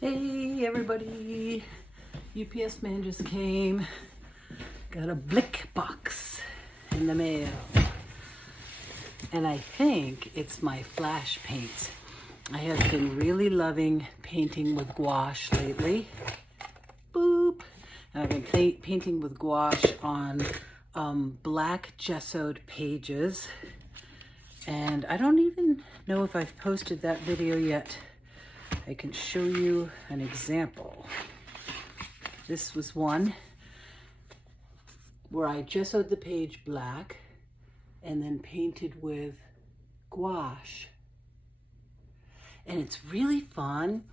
Hey everybody, UPS man just came. Got a Blick box in the mail. And I think it's my Flash paints. I have been really loving painting with gouache lately. Boop. And I've been painting with gouache on black gessoed pages. And I don't even know if I've posted that video yet. I can show you an example. This was one where I gessoed the page black and then painted with gouache. And it's really fun,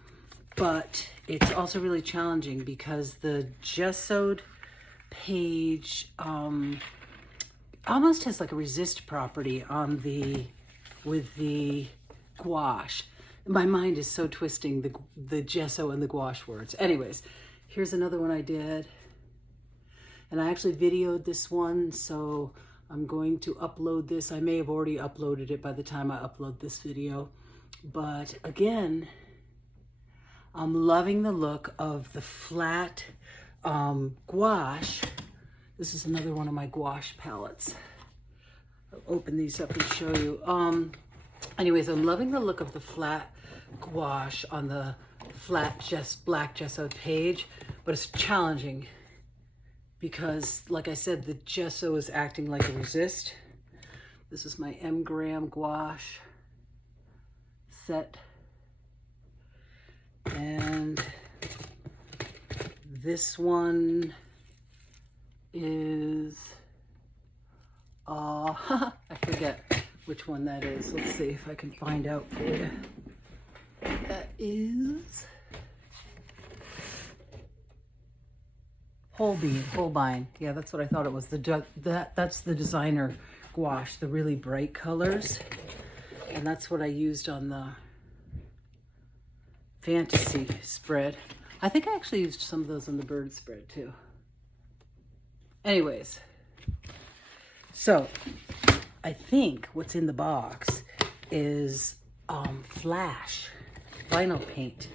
but it's also really challenging because the gessoed page almost has like a resist property on with the gouache. My mind is so twisting the gesso and the gouache words. Anyways, here's another one I did. And I actually videoed this one, so I'm going to upload this. I may have already uploaded it by the time I upload this video. But again, I'm loving the look of the flat gouache. This is another one of my gouache palettes. I'll open these up and show you. Anyways, I'm loving the look of the flat gouache on the flat black gessoed page, but it's challenging because, like I said, the gesso is acting like a resist. This is my gram gouache set, and this one is I forget which one that is. Let's see if I can find out for you. That is Holbein. Yeah, that's what I thought it was. That's the designer gouache, the really bright colors. And that's what I used on the fantasy spread. I think I actually used some of those on the bird spread too. Anyways, so I think what's in the box is Flash vinyl paint,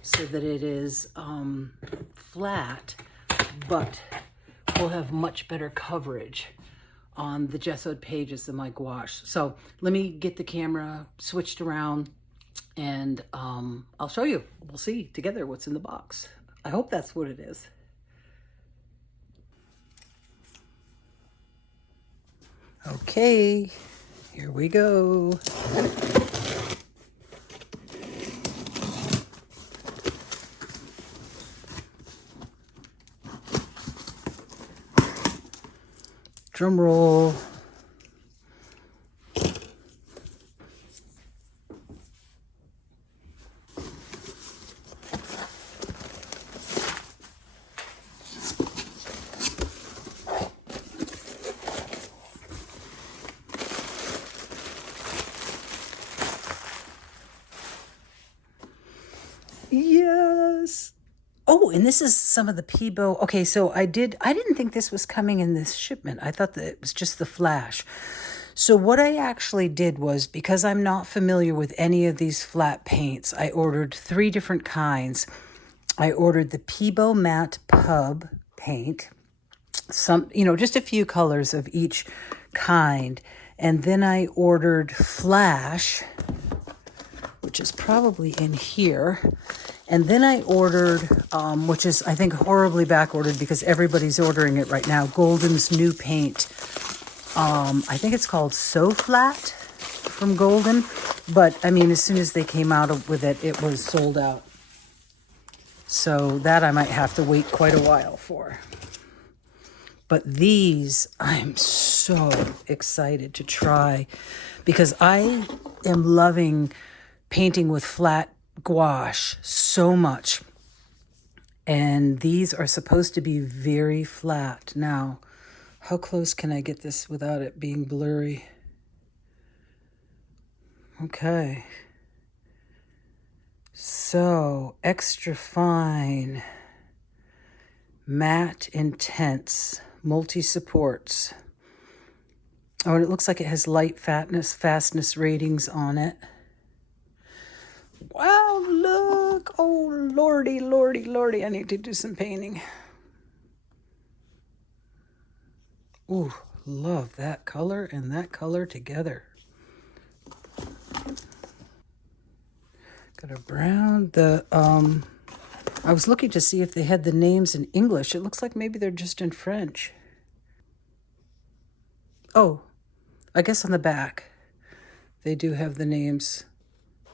so that it is flat, but will have much better coverage on the gessoed pages than my gouache. So let me get the camera switched around and I'll show you. We'll see together what's in the box. I hope that's what it is. Okay, here we go. Drum roll. Yes. Oh, and this is some of the Pebeo. Okay, so I didn't think this was coming in this shipment. I thought that it was just the Flash. So what I actually did was, because I'm not familiar with any of these flat paints, I ordered 3 different kinds. I ordered the Pebeo Mat Pub paint, some, just a few colors of each kind. And then I ordered Flash, which is probably in here. And then I ordered, which is, I think, horribly back-ordered because everybody's ordering it right now, Golden's new paint. I think it's called So Flat from Golden. But, I mean, as soon as they came out with it, it was sold out. So that I might have to wait quite a while for. But these, I'm so excited to try because I am loving painting with flat gouache so much, and these are supposed to be very flat. Now, how close can I get this without it being blurry? Okay, so extra fine, matte intense, multi supports. Oh, and it looks like it has light fastness ratings on it. Wow, look. Oh, lordy, lordy, lordy. I need to do some painting. Ooh, love that color and that color together. Got a brown. I was looking to see if they had the names in English. It looks like maybe they're just in French. Oh, I guess on the back they do have the names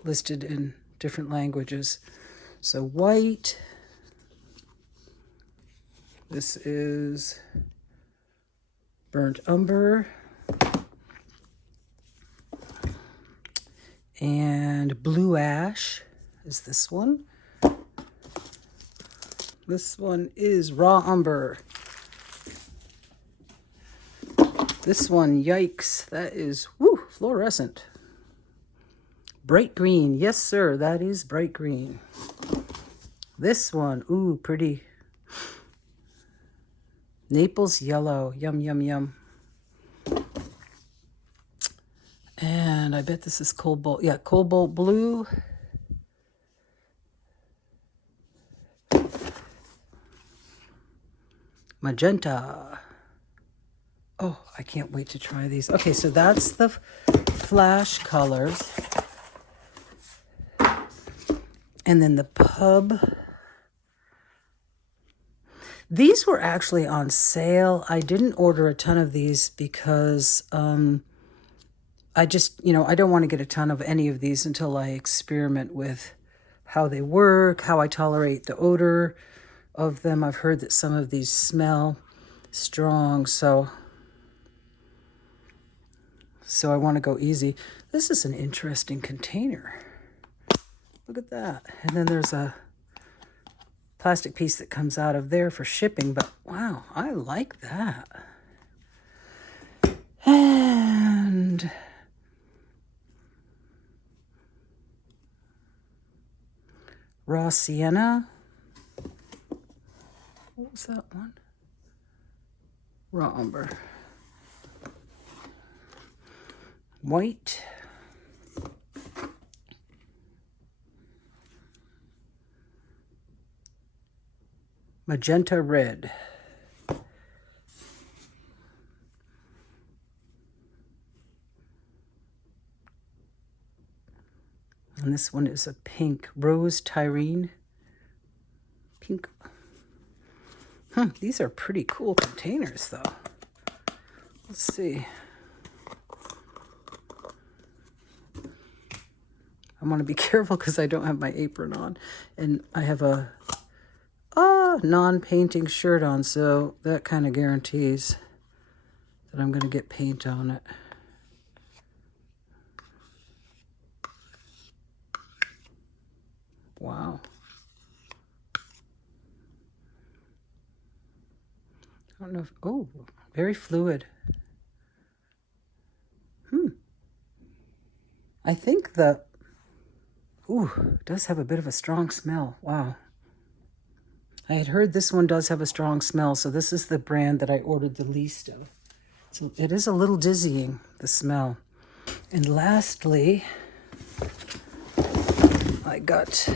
listed in different languages. So white. This is burnt umber. And blue ash is this one. This one is raw umber. This one, yikes, that is, woo, fluorescent. Bright green, yes sir, that is bright green. This one, ooh, pretty. Naples yellow, yum, yum, yum. And I bet this is cobalt, yeah, cobalt blue. Magenta. Oh, I can't wait to try these. Okay, so that's the Flash colors. And then the Pub. These were actually on sale. I didn't order a ton of these because I just, I don't want to get a ton of any of these until I experiment with how they work, how I tolerate the odor of them. I've heard that some of these smell strong, so I want to go easy. This is an interesting container. Look at that. And then there's a plastic piece that comes out of there for shipping, but wow, I like that. And raw sienna. What was that one? Raw umber. White. Magenta red. And this one is a pink. Rose Tyrene. Pink. These are pretty cool containers, though. Let's see. I want to be careful because I don't have my apron on. And I have a non-painting shirt on, so that kind of guarantees that I'm going to get paint on it. Wow. I don't know if, oh, very fluid. I think the, ooh, does have a bit of a strong smell. Wow. I had heard this one does have a strong smell, so this is the brand that I ordered the least of. So it is a little dizzying, the smell. And lastly, I got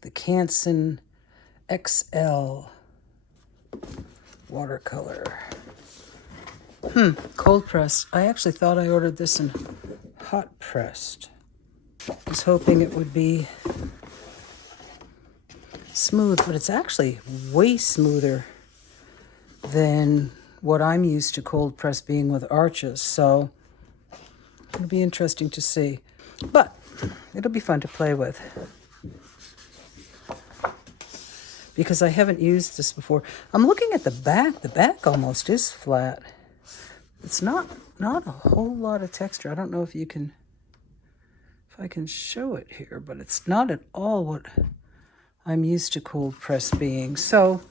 the Canson XL watercolor. Cold pressed. I actually thought I ordered this in hot pressed. I was hoping it would be smooth, but it's actually way smoother than what I'm used to cold press being with arches. So it'll be interesting to see, but it'll be fun to play with because I haven't used this before. I'm looking at the back. The back almost is flat. It's not a whole lot of texture. I don't know if I can show it here, but it's not at all what I'm used to cold press being. So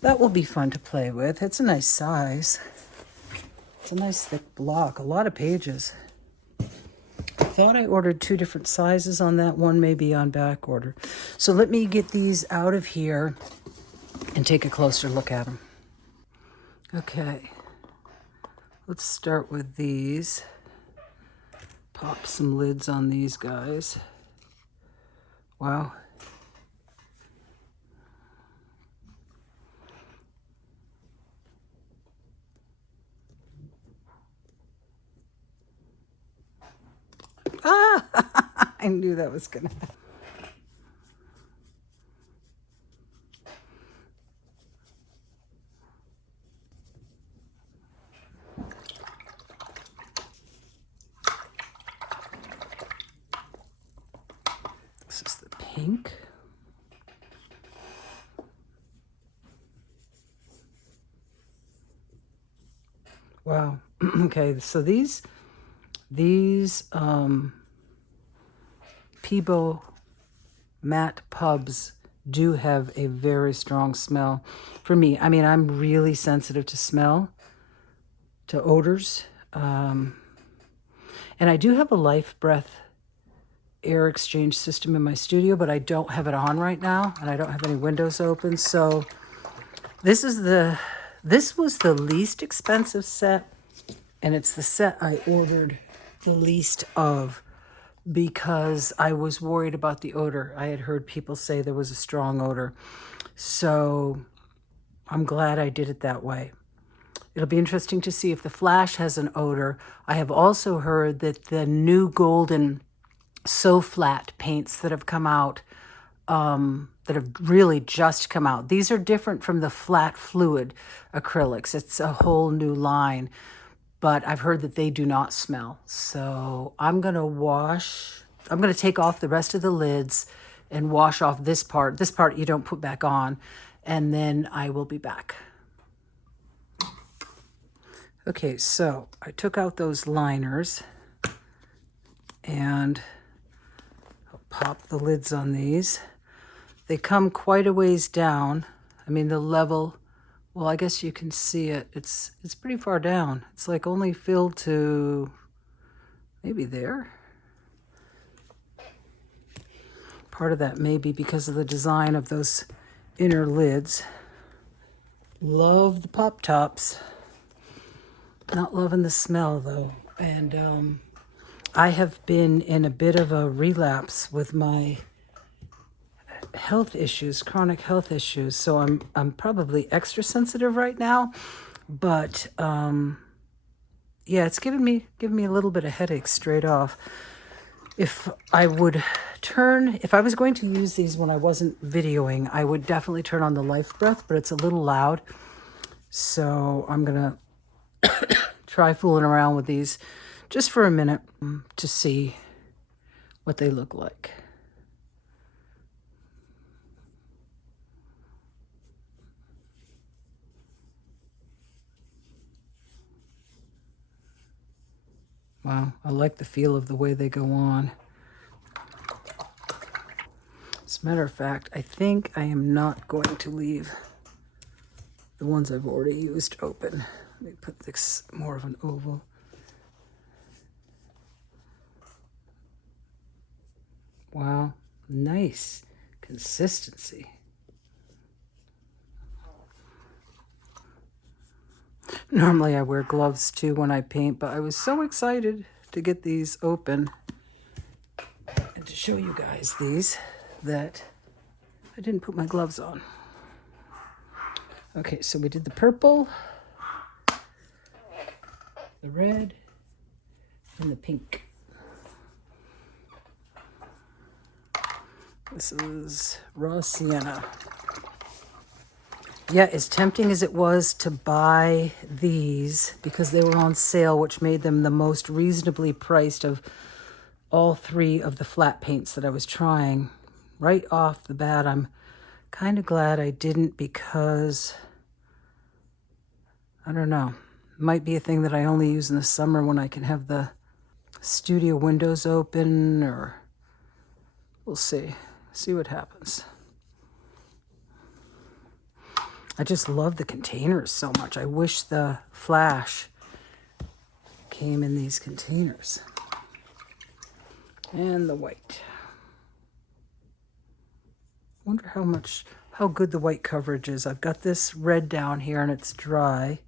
that will be fun to play with. It's a nice size. It's a nice thick block, a lot of pages. I thought I ordered 2 different sizes on that one, maybe on back order. So let me get these out of here and take a closer look at them. Okay. Let's start with these pop some lids on these guys. Wow. Ah, I knew that was gonna happen. This is the pink. Wow. Okay, so these Pebeo Mat Pubs do have a very strong smell for me. I mean, I'm really sensitive to smell, to odors. And I do have a Life Breath air exchange system in my studio, but I don't have it on right now, and I don't have any windows open. So this was the least expensive set, and it's the set I ordered the least of because I was worried about the odor. I had heard people say there was a strong odor. So I'm glad I did it that way. It'll be interesting to see if the Flash has an odor. I have also heard that the new golden So Flat paints that have come out, that have really just come out. These are different from the flat fluid acrylics. It's a whole new line, but I've heard that they do not smell. So I'm going to take off the rest of the lids and wash off this part. This part you don't put back on, and then I will be back. Okay, so I took out those liners and I'll pop the lids on these. They come quite a ways down. I mean, the level, well, I guess you can see it. It's pretty far down. It's like only filled to maybe there. Part of that may be because of the design of those inner lids. Love the pop tops. Not loving the smell though. And I have been in a bit of a relapse with my health issues, chronic health issues. So I'm probably extra sensitive right now, but yeah, it's giving me a little bit of headache straight off. If I was going to use these when I wasn't videoing, I would definitely turn on the Life Breath, but it's a little loud. So I'm gonna try fooling around with these just for a minute to see what they look like. Wow, I like the feel of the way they go on. As a matter of fact, I think I am not going to leave the ones I've already used open. Let me put this more of an oval. Wow, nice consistency. Normally I wear gloves too when I paint, but I was so excited to get these open and to show you guys these that I didn't put my gloves on. Okay, so we did the purple, the red, and the pink. This is raw sienna. Yeah, as tempting as it was to buy these because they were on sale, which made them the most reasonably priced of all three of the flat paints that I was trying. Right off the bat, I'm kind of glad I didn't because, I don't know, it might be a thing that I only use in the summer when I can have the studio windows open, or we'll see. See what happens. I just love the containers so much. I wish the Flash came in these containers. And the white. Wonder how good the white coverage is. I've got this red down here and it's dry.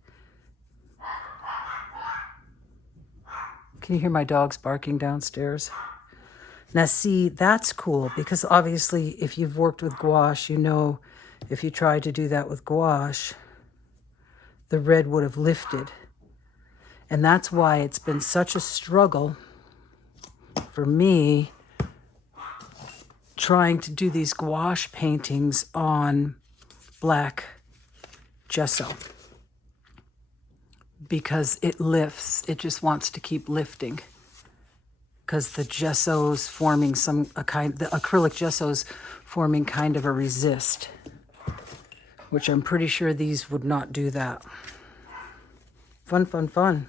Can you hear my dogs barking downstairs? Now see, that's cool because obviously if you've worked with gouache, you know if you tried to do that with gouache, the red would have lifted. And that's why it's been such a struggle for me trying to do these gouache paintings on black gesso. Because it lifts, it just wants to keep lifting. Because the gesso's forming the acrylic gesso's forming kind of a resist, which I'm pretty sure these would not do that. Fun, fun, fun.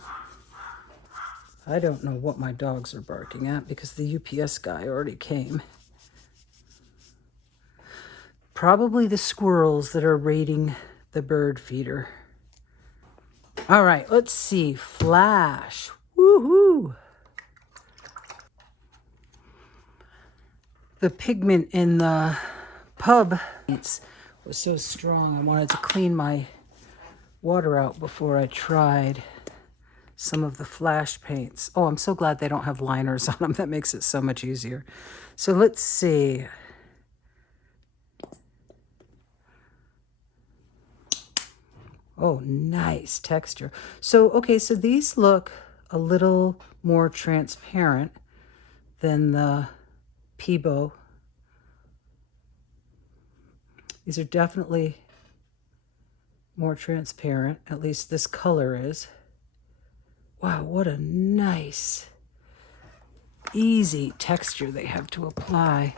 I don't know what my dogs are barking at because the UPS guy already came. Probably the squirrels that are raiding the bird feeder. All right, let's see. Flash. Woohoo! The pigment in the pub was so strong, I wanted to clean my water out before I tried some of the Flash paints. Oh, I'm so glad they don't have liners on them. That makes it so much easier. So let's see. Oh, nice texture. So, okay, so these look a little more transparent than the Pebeo. These are definitely more transparent, at least this color is. Wow, what a nice, easy texture they have to apply.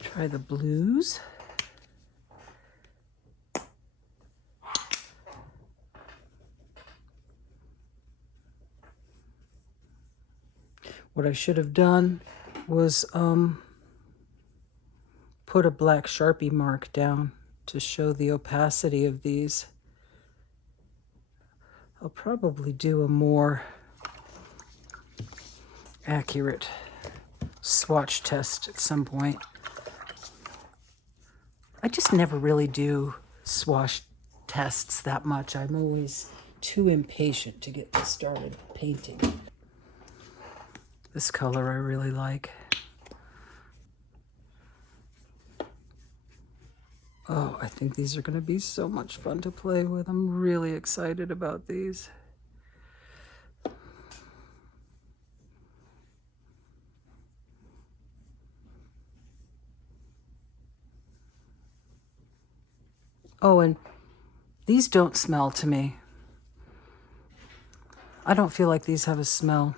Try the blues. What I should have done was put a black Sharpie mark down to show the opacity of these. I'll probably do a more accurate swatch test at some point. I just never really do swatch tests that much. I'm always too impatient to get started painting. This color I really like. Oh, I think these are going to be so much fun to play with. I'm really excited about these. Oh, and these don't smell to me. I don't feel like these have a smell,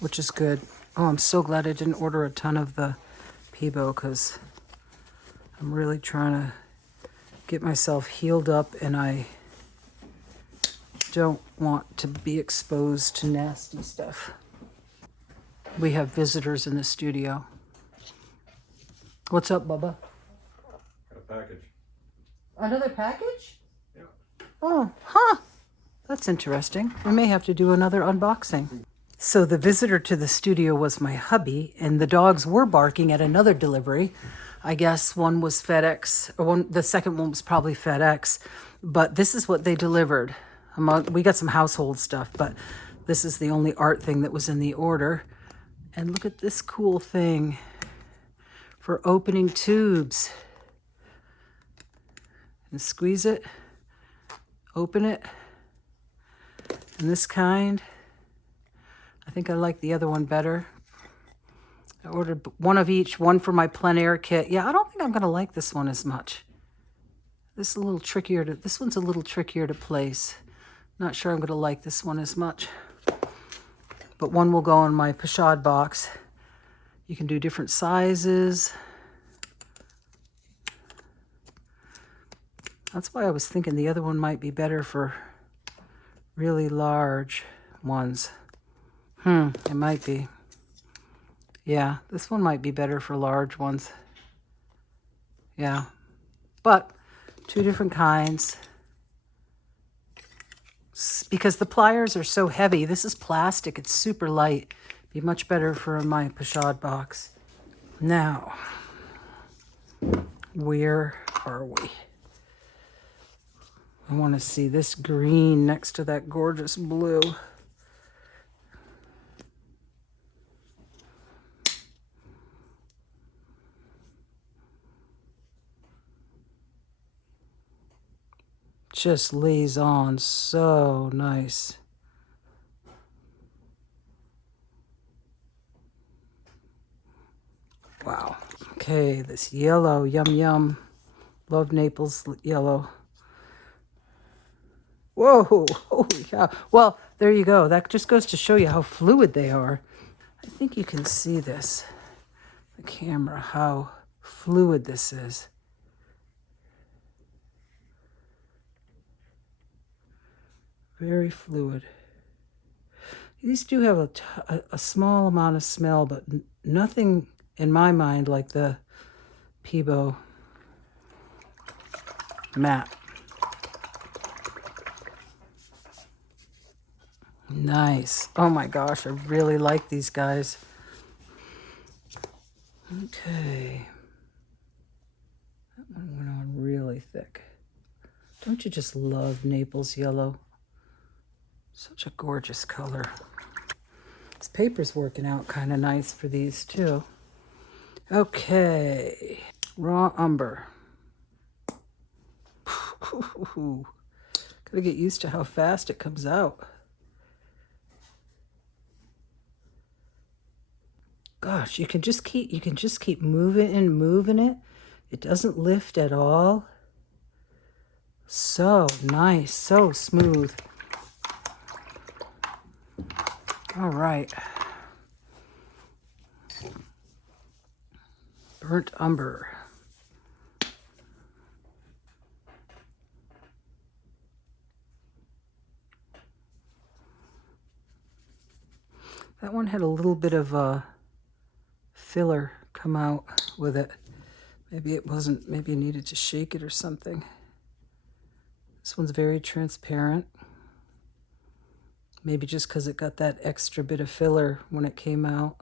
which is good. Oh, I'm so glad I didn't order a ton of the Pebeo because I'm really trying to get myself healed up and I don't want to be exposed to nasty stuff. We have visitors in the studio. What's up, Bubba? Got a package. Another package? Yeah. Oh, huh. That's interesting. We may have to do another unboxing. So the visitor to the studio was my hubby, and the dogs were barking at another delivery. I guess one was FedEx, or the second one was probably FedEx, but this is what they delivered. We got some household stuff, but this is the only art thing that was in the order. And look at this cool thing for opening tubes. And squeeze it, open it. And this kind, I think I like the other one better. I ordered one of each, one for my plein air kit. Yeah, I don't think I'm going to like this one as much. This one's a little trickier to place. Not sure I'm going to like this one as much. But one will go in my pochade box. You can do different sizes. That's why I was thinking the other one might be better for really large ones. It might be. Yeah, this one might be better for large ones. Yeah, but two different kinds. Because the pliers are so heavy. This is plastic. It's super light. Be much better for my pochade box. Now, where are we? I want to see this green next to that gorgeous blue. Just lays on so nice. Wow. Okay, this yellow, yum yum. Love Naples yellow. Whoa, holy cow. Well, there you go. That just goes to show you how fluid they are. I think you can see this, the camera, how fluid this is. Very fluid. These do have a small amount of smell, but nothing in my mind like the Pebeo Mat. Nice. Oh my gosh, I really like these guys. Okay. That one went on really thick. Don't you just love Naples yellow? Such a gorgeous color. This paper's working out kind of nice for these too. Okay. Raw umber. Gotta get used to how fast it comes out. Gosh, you can just keep moving and moving it. It doesn't lift at all. So nice, so smooth. All right. Burnt umber. That one had a little bit of a filler come out with it. Maybe it wasn't, maybe you needed to shake it or something. This one's very transparent. Maybe just because it got that extra bit of filler when it came out.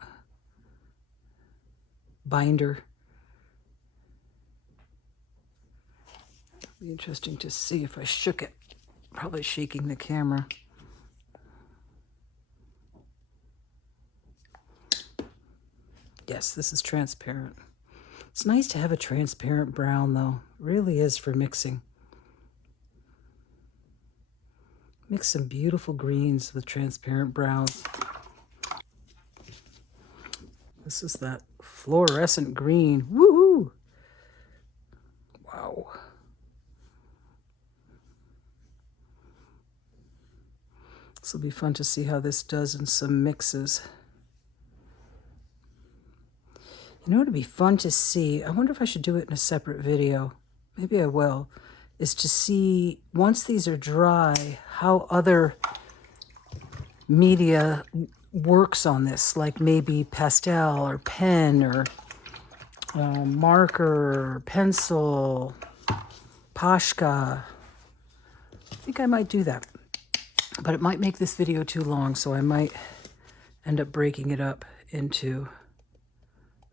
Binder. Be interesting to see if I shook it. Probably shaking the camera. Yes, this is transparent. It's nice to have a transparent brown though. It really is for mixing. Mix some beautiful greens with transparent browns. This is that fluorescent green. Woohoo! Wow. This will be fun to see how this does in some mixes. You know what would be fun to see? I wonder if I should do it in a separate video. Maybe I will. Is to see, once these are dry, how other media works on this. Like maybe pastel or pen or marker, or pencil, Pashka. I think I might do that. But it might make this video too long, so I might end up breaking it up into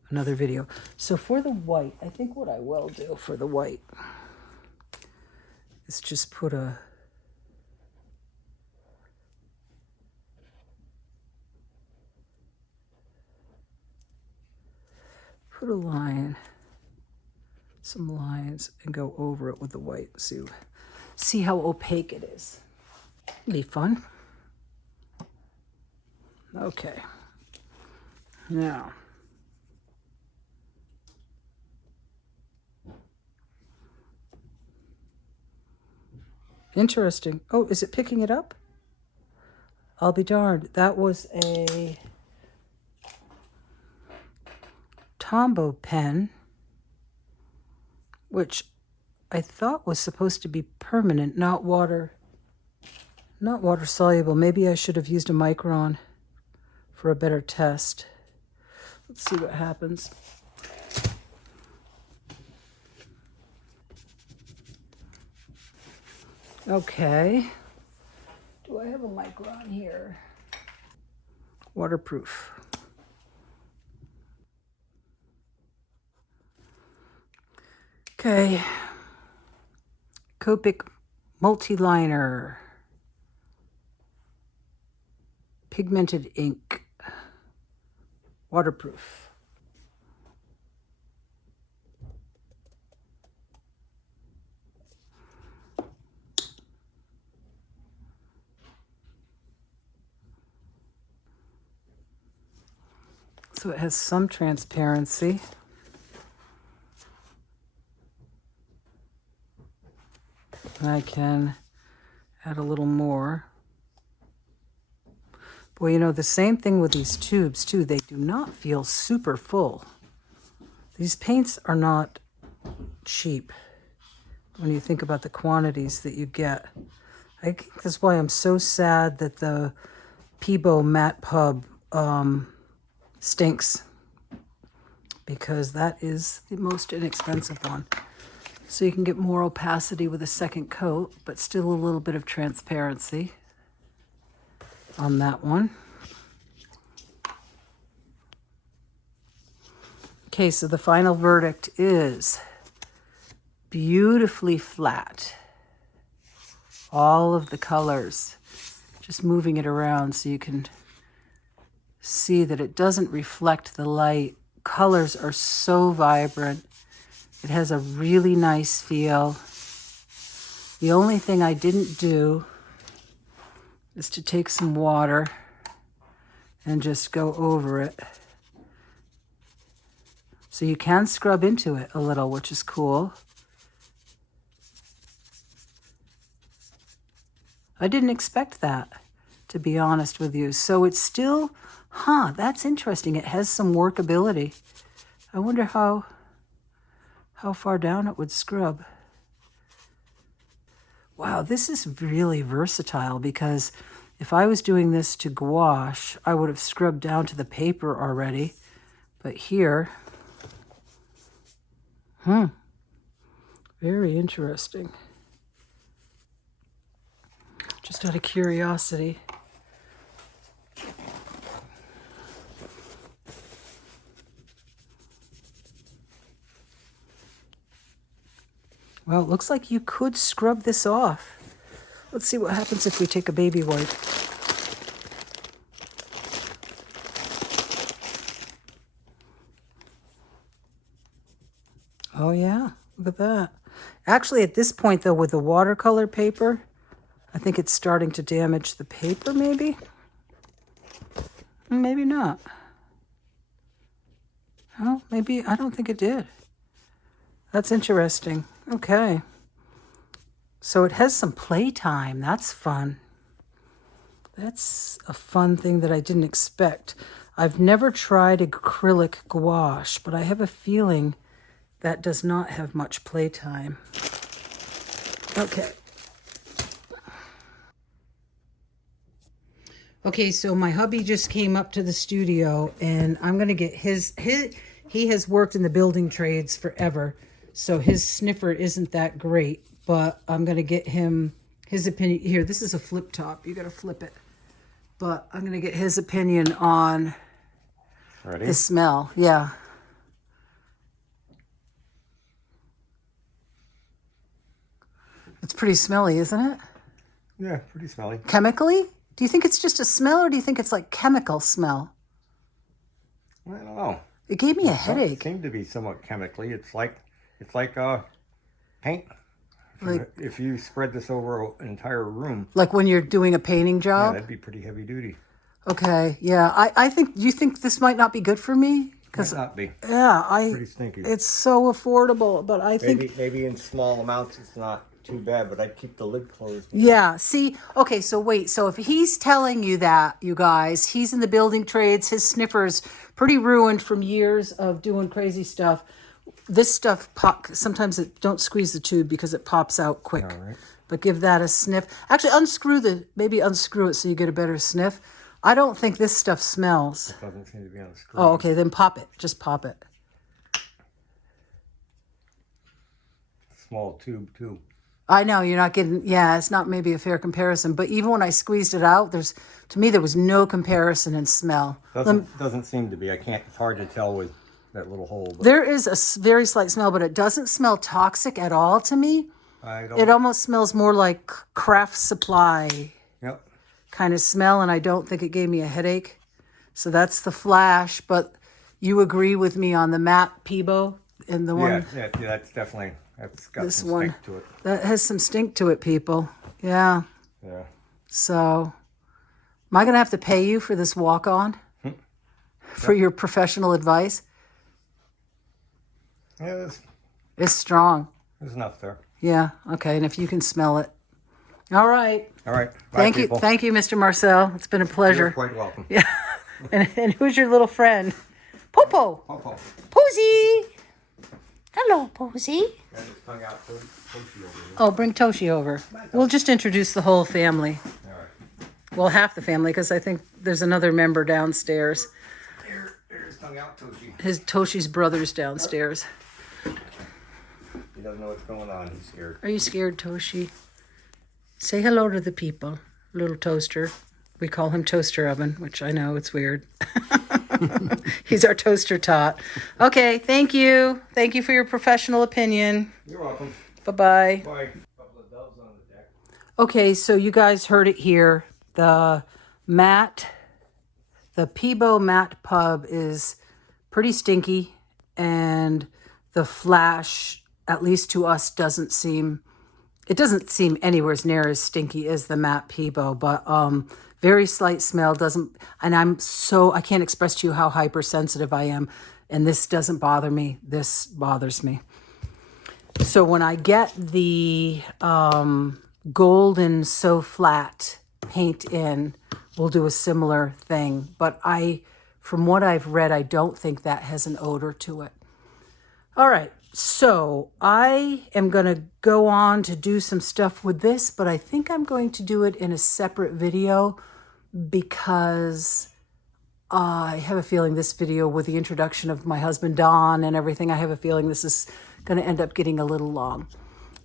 another video. So for the white, I think what I will do for the white is just put a line, some lines, and go over it with the white. See how opaque it is. It'll be fun. Okay. Now, interesting. Oh, is it picking it up? I'll be darned. That was a Tombow pen, which I thought was supposed to be permanent, not water soluble. Maybe I should have used a micron for a better test. Let's see what happens. Okay. Do I have a micron here? Waterproof. Okay. Copic multi-liner, pigmented ink, waterproof. So it has some transparency. And I can add a little more. Boy, you know, the same thing with these tubes too. They do not feel super full. These paints are not cheap when you think about the quantities that you get. I think that's why I'm so sad that the Pebeo Mat Pub stinks, because that is the most inexpensive one. So you can get more opacity with a second coat, but still a little bit of transparency on that one. Okay, so the final verdict is beautifully flat. All of the colors, just moving it around so you can see that it doesn't reflect the light. Colors are so vibrant. It has a really nice feel. The only thing I didn't do is to take some water and just go over it. So you can scrub into it a little, which is cool. I didn't expect that, to be honest with you. So it's still, that's interesting. It has some workability. I wonder how far down it would scrub. Wow, this is really versatile, because if I was doing this to gouache, I would have scrubbed down to the paper already. But here, very interesting. Just out of curiosity. Well, it looks like you could scrub this off. Let's see what happens if we take a baby wipe. Oh yeah, look at that. Actually, at this point though, with the watercolor paper, I think it's starting to damage the paper, maybe? Maybe not. Oh, maybe, I don't think it did. That's interesting. Okay. So it has some playtime. That's fun. That's a fun thing that I didn't expect. I've never tried acrylic gouache, but I have a feeling that does not have much playtime. Okay. Okay, so my hubby just came up to the studio, and I'm going to get his, he has worked in the building trades forever, so his sniffer isn't that great, but I'm going to get him his opinion. Here, this is a flip top. You got to flip it. But I'm going to get his opinion on the smell. Yeah. It's pretty smelly, isn't it? Yeah, pretty smelly. Chemically? Do you think it's just a smell, or do you think it's like chemical smell? I don't know. It gave me a headache. It seemed to be somewhat chemically. It's like paint. If you spread this over an entire room. Like when you're doing a painting job? Yeah, that'd be pretty heavy duty. Okay, yeah. I think, you think this might not be good for me? Might not be. Yeah, Pretty stinky. it's so affordable, but I think... Maybe in small amounts it's not too bad, but I'd keep the lid closed. Yeah, see, okay, so wait, so if he's telling you that, you guys, he's in the building trades, his sniffer's pretty ruined from years of doing crazy stuff. This stuff, sometimes don't squeeze the tube because it pops out quick. All right. But give that a sniff. Actually, maybe unscrew it so you get a better sniff. I don't think this stuff smells. It doesn't seem to be on the screen. Oh, okay, then pop it. Just pop it. Small tube, too. I know, you're not getting, yeah, it's not maybe a fair comparison, but even when I squeezed it out, to me, there was no comparison in smell. Doesn't seem to be. It's hard to tell with that little hole. But There is a very slight smell, but it doesn't smell toxic at all to me. I don't. It almost smells more like craft supply Yep. kind of smell, and I don't think it gave me a headache. So that's the Flash, but you agree with me on the Mat Pebeo and the one. Yeah, that's definitely, that's got This some one. stink to it. That has some stink to it, people. Yeah. Yeah. So, am I going to have to pay you for this walk-on? For your professional advice? Yeah, It's strong. there's enough there. Yeah. Okay. And if you can smell it. All right. All right. Bye, Thank people. you. Thank you, Mr. Marcel. It's been a You're pleasure. quite welcome. Yeah. And who's your little friend? Popo. Popo. Posy. Hello, Posy. I just hung out to Toshi over here. Oh, bring Toshi over. We'll just introduce the whole family. All right. Well, half the family, because I think there's another member downstairs. There's hung out Toshi. His Toshi's brother's downstairs. He doesn't know what's going on. He's scared. Are you scared, Toshi? Say hello to the people, little toaster. We call him Toaster Oven, which I know it's weird. He's our toaster tot. Okay, thank you. Thank you for your professional opinion. You're welcome. Bye-bye. Bye. Couple of doves on the deck. Okay, so you guys heard it here. The Pebeo Mat Pub is pretty stinky, and the Flash, at least to us, doesn't seem anywhere near as stinky as the Mat Pebeo, but very slight smell, doesn't, and I can't express to you how hypersensitive I am, and this doesn't bother me. This bothers me. So when I get the golden so flat paint in, we'll do a similar thing. But from what I've read, I don't think that has an odor to it. All right, so I am going to go on to do some stuff with this, but I think I'm going to do it in a separate video because I have a feeling this video, with the introduction of my husband Don and everything, I have a feeling this is going to end up getting a little long.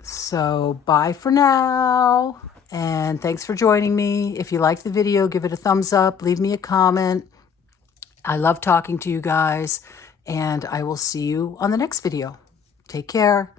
So bye for now, and thanks for joining me. If you like the video, give it a thumbs up, leave me a comment. I love talking to you guys, and I will see you on the next video. Take care.